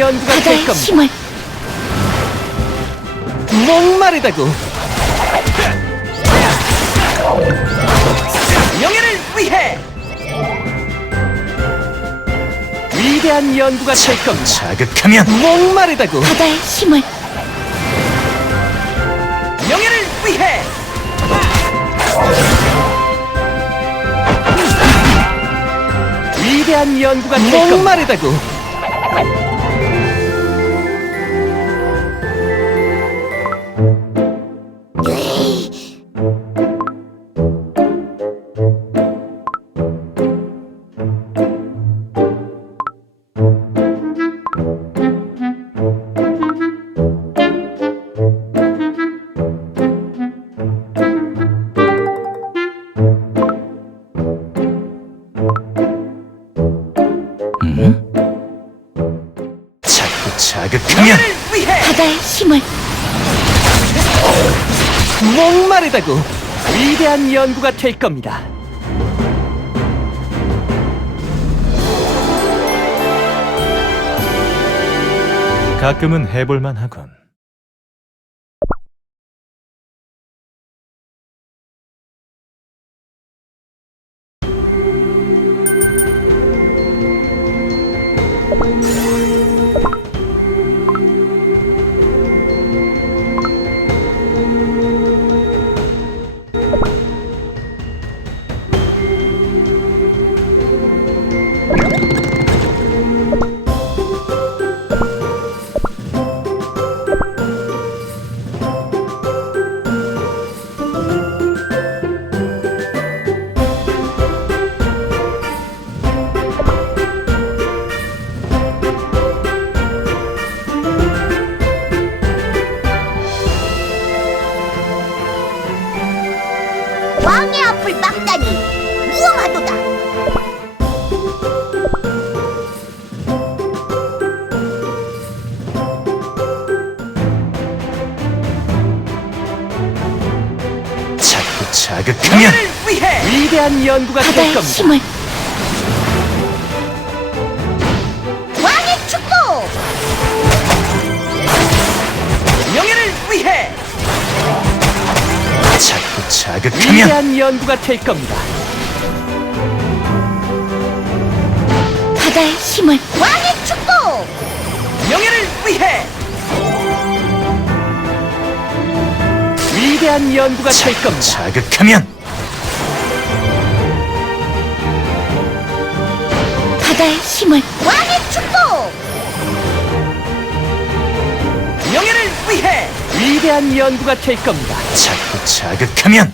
연구가 될 바다의 겁니다. 힘을. 목마르다고. 명예를 위해! 위대한 연구가 될 겁니다. 자극하면 목마르다고. 바다의 힘을. 명예를 위해! 위대한 연구가 될 겁니다. 목마르다고 목마르다고 위대한 연구가 될 겁니다. 가끔은 해볼만 하군. 연구가 될 바다의 겁니다. 힘을 왕의 축복 명예를 위해 자꾸 자극하면 위대한 연구가 될 겁니다. 바다의 힘을 왕의 축복 명예를 위해 위대한 연구가 될 겁니다. 자극하면 바다의 힘을 왕의 축복 명예를 위해 위대한 연구가 될 겁니다. 자꾸 자극하면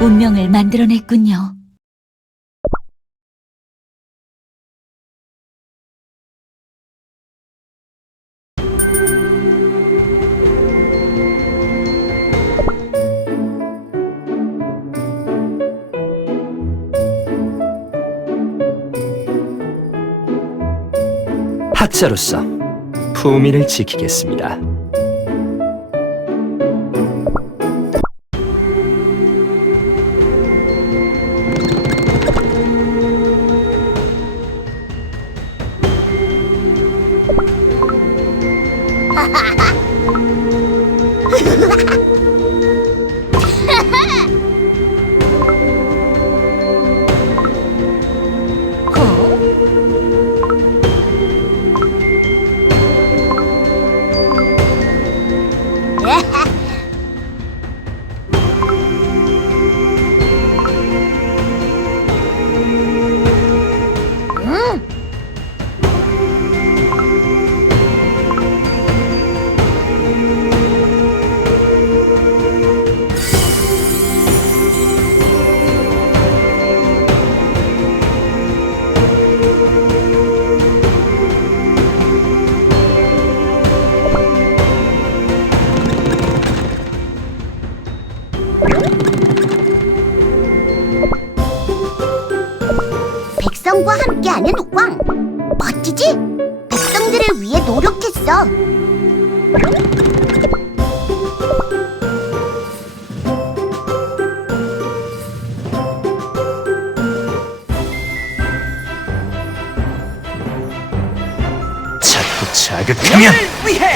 운명을 만들어냈군요. 학자로서 품위를 지키겠습니다.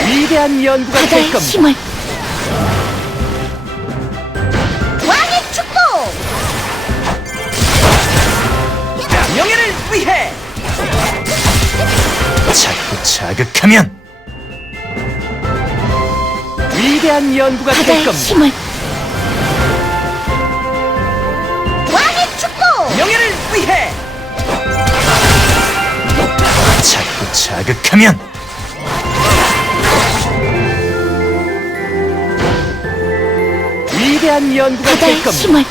위대한 연구가 될 겁니다. 힘을 왕의 축복! 명예를 위해 자꾸 자극하면 위대한 연구가 될 바다의 겁니다. 힘을 왕의 축복! 명예를 위해 자꾸 자극하면 위대한 연구가 될 바다의 겁니다. 힘을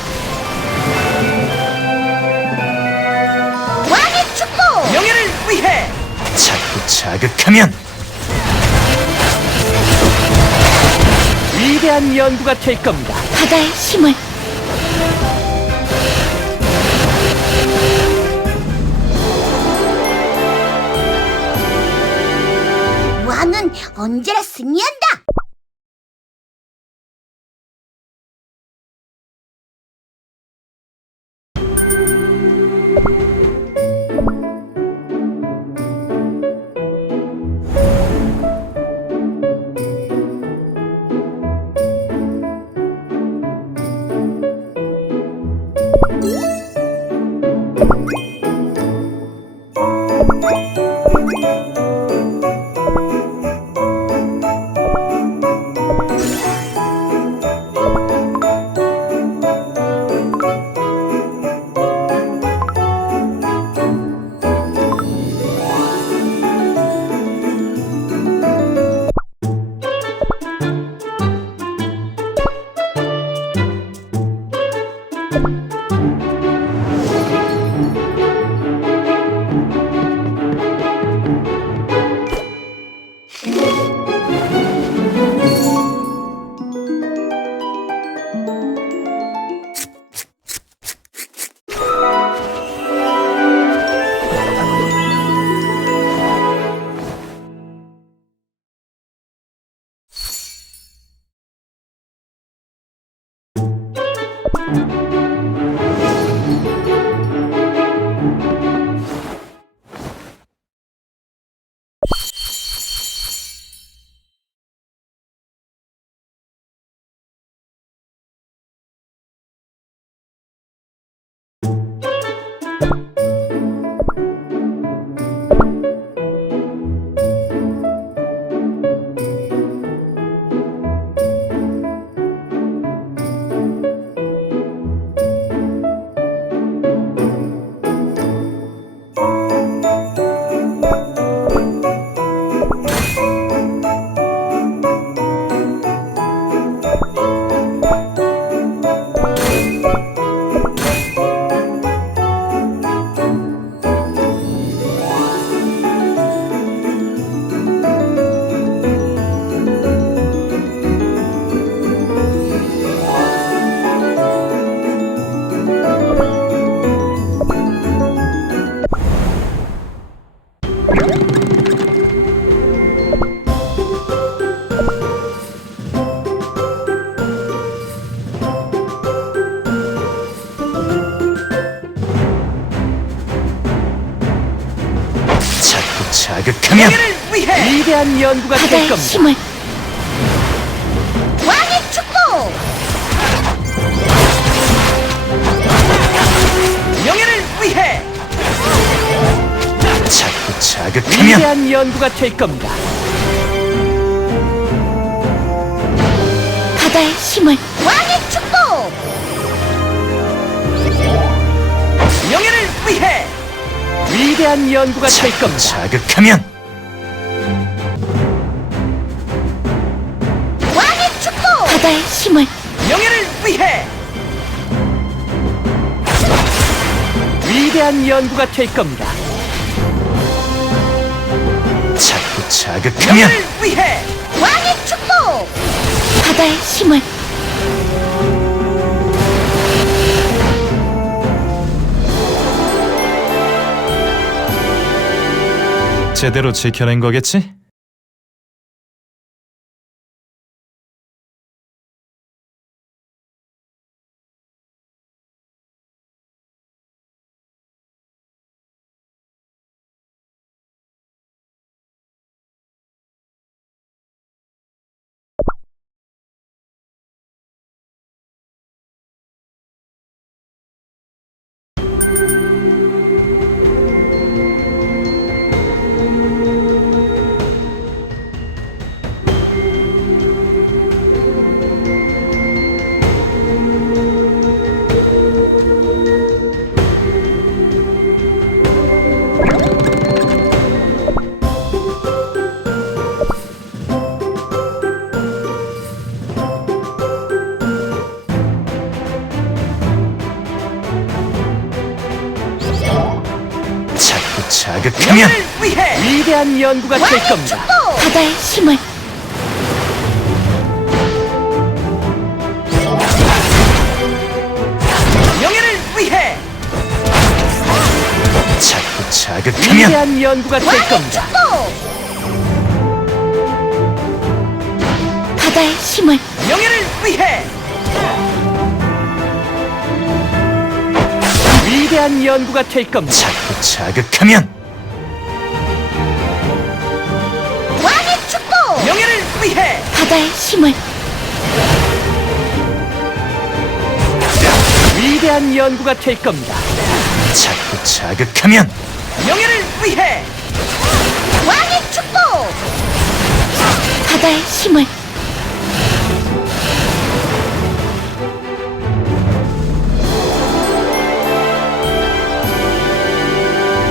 왕의 축복! 명예를 위해 자꾸 자극하면 위대한 연구가 될 겁니다. 바다의 힘을 왕은 언제나 승리한다. 위대한 연구가 될 바다의 겁니다. 힘을 왕의 축복 명예를 위해 자꾸 자극하면 위대한 연구가 될 겁니다. 바다의 힘을 왕의 축복 명예를 위해 위대한 연구가 될 자꾸 겁니다. 자극하면 위대한 연구가 될 겁니다. 자꾸 자극하면 위해 왕의 축복 바다의 힘을 제대로 지켜낸 거겠지? 자극하면 위대한 연구가 될 겁니다. 바다의 힘을. 명예를 위해. 자꾸 자극하면 위대한 연구가 될 겁니다. 바다의 힘을. 명예를 위해 위대한 연구가 될 겁니다. 자꾸 자극하면 왕의 축복! 명예를 위해! 바다의 힘을. 위대한 연구가 될 겁니다. 자꾸 자극하면 명예를 위해! 왕의 축복! 바다의 힘을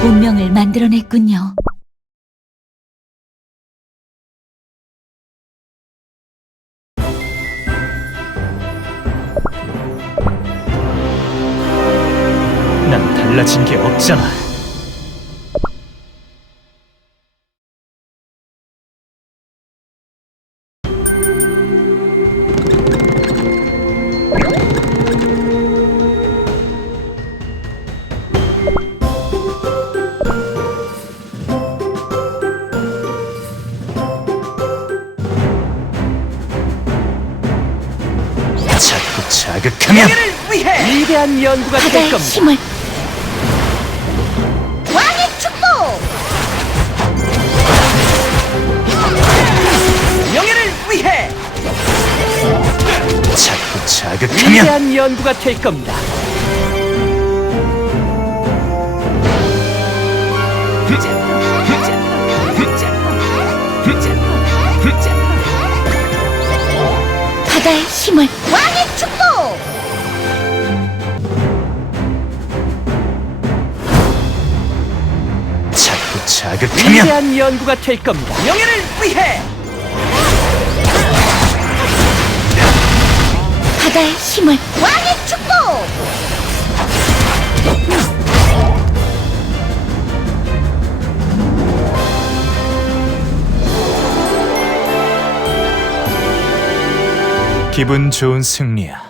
운명을 만들어냈군요. 난 달라진 게 없잖아. 자꾸 자극하면. 위대한 연구가 될 바다의 겁니다. 힘을. 왕의 축복! 명예를 위해! 자꾸 자극하면. 위대한 연구가 될 겁니다. 바다의 힘을 자극하면 위대한 연구가 될 겁니다. 명예를 위해 바다의 힘을 왕의 축복 기분 좋은 승리야.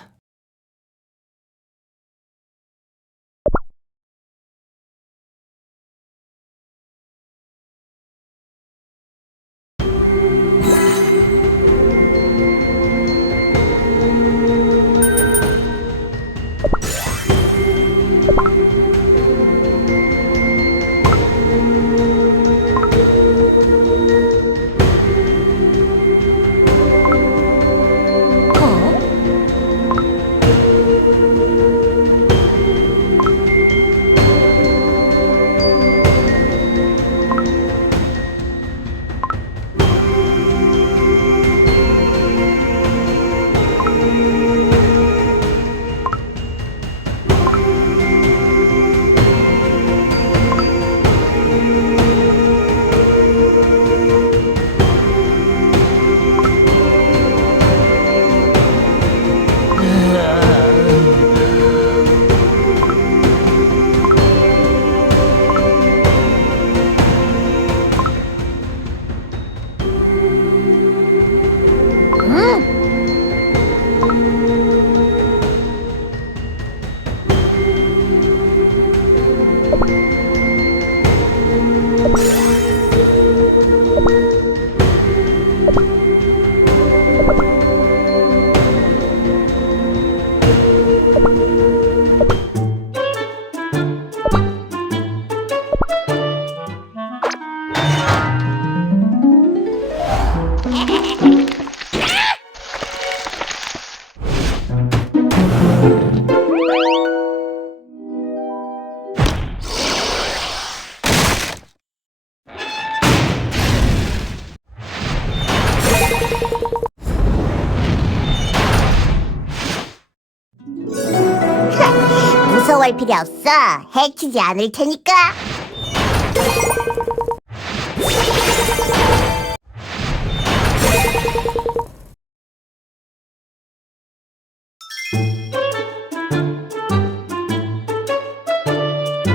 걱정할 필요 없어. 해치지 않을 테니까.